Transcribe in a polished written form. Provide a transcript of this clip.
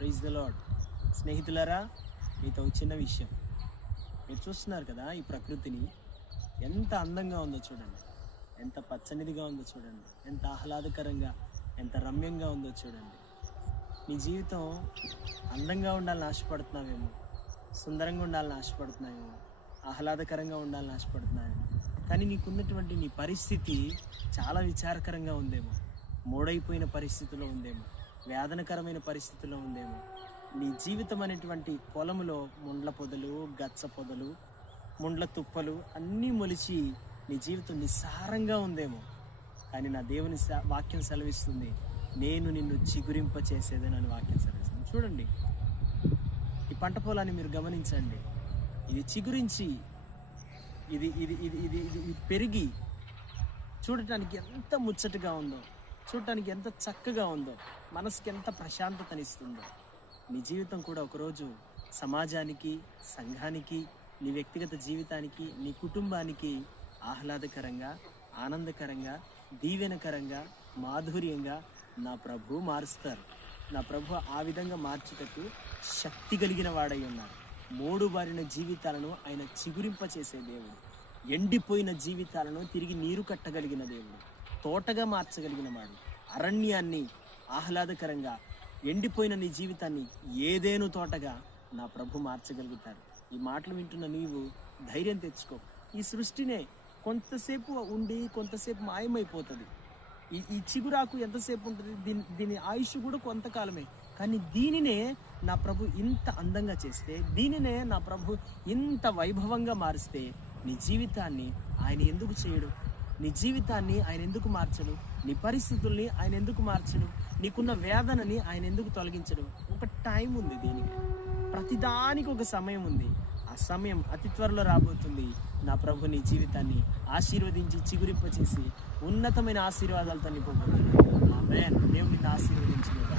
Praise the lord. స్నేహితులారా, మీతో ఒక చిన్న విషయం. మీరు చూస్తున్నారు కదా, ఈ ప్రకృతిని ఎంత అందంగా ఉందో చూడండి, ఎంత పచ్చనిదిగా ఉందో చూడండి, ఎంత ఆహ్లాదకరంగా, ఎంత రమ్యంగా ఉందో చూడండి. నీ జీవితం అందంగా ఉండాలని ఆశపడుతున్నావేమో, సుందరంగా ఉండాలని ఆశపడుతున్నావేమో, ఆహ్లాదకరంగా ఉండాలని ఆశపడుతున్నావేమో, కానీ నీకున్నటువంటి నీ పరిస్థితి చాలా విచారకరంగా ఉందేమో, మూడైపోయిన పరిస్థితిలో ఉందేమో, వేదనకరమైన పరిస్థితిలో ఉందేమో. నీ జీవితం అనేటువంటి పొలములో ముండ్ల పొదలు, గచ్చ పొదలు, ముండ్ల తుప్పలు అన్నీ మొలిచి నీ జీవితం నిస్సారంగా ఉందేమో. కానీ నా దేవుని వాక్యం సెలవిస్తుంది, నేను నిన్ను చిగురింప చేసేదని వాక్యం సెలవిస్తుంది. చూడండి, ఈ పంట పొలాన్ని మీరు గమనించండి. ఇది చిగురించి ఇది ఇది ఇది ఇది ఇది పెరిగి చూడటానికి ఎంత ముచ్చటగా ఉందో, చూడటానికి ఎంత చక్కగా ఉందో, మనసుకి ఎంత ప్రశాంతతనిస్తుందో. నీ జీవితం కూడా ఒకరోజు సమాజానికి, సంఘానికి, నీ వ్యక్తిగత జీవితానికి, నీ కుటుంబానికి ఆహ్లాదకరంగా, ఆనందకరంగా, దీవెనకరంగా, మాధుర్యంగా నా ప్రభు మారుస్తారు. నా ప్రభు ఆ విధంగా మార్చుటకు శక్తి కలిగిన వాడై ఉన్నారు. మూడు బారిన జీవితాలను ఆయన చిగురింపచేసే దేవుడు, ఎండిపోయిన జీవితాలను తిరిగి నీరు కట్టగలిగిన దేవుడు, తోటగా మార్చగలిగిన వాడు, అరణ్యాన్ని ఆహ్లాదకరంగా, ఎండిపోయిన నీ జీవితాన్ని ఏదేను తోటగా నా ప్రభు మార్చగలుగుతారు. ఈ మాటలు వింటున్న నీవు ధైర్యం తెచ్చుకో. ఈ సృష్టినే కొంతసేపు ఉండి కొంతసేపు మాయమైపోతుంది. ఈ చిగురాకు ఎంతసేపు ఉంటుంది, దీని ఆయుష్ కూడా కొంతకాలమే. కానీ దీనినే నా ప్రభు ఇంత అందంగా చేస్తే, దీనినే నా ప్రభు ఇంత వైభవంగా మారిస్తే, నీ జీవితాన్ని ఆయన ఎందుకు చేయడు? నీ జీవితాన్ని ఆయన ఎందుకు మార్చడు? నీ పరిస్థితుల్ని ఆయన ఎందుకు మార్చడు? నీకున్న వేదనని ఆయన ఎందుకు తొలగించడు? ఒక టైం ఉంది, దీనికి ప్రతిదానికి ఒక సమయం ఉంది. ఆ సమయం అతి త్వరలో రాబోతుంది. నా ప్రభు నీ జీవితాన్ని ఆశీర్వదించి చిగురింపచేసి ఉన్నతమైన ఆశీర్వాదాలతో నింపబోతుంది. ఆమేన్. దేవుని ఆశీర్వదించుగాక.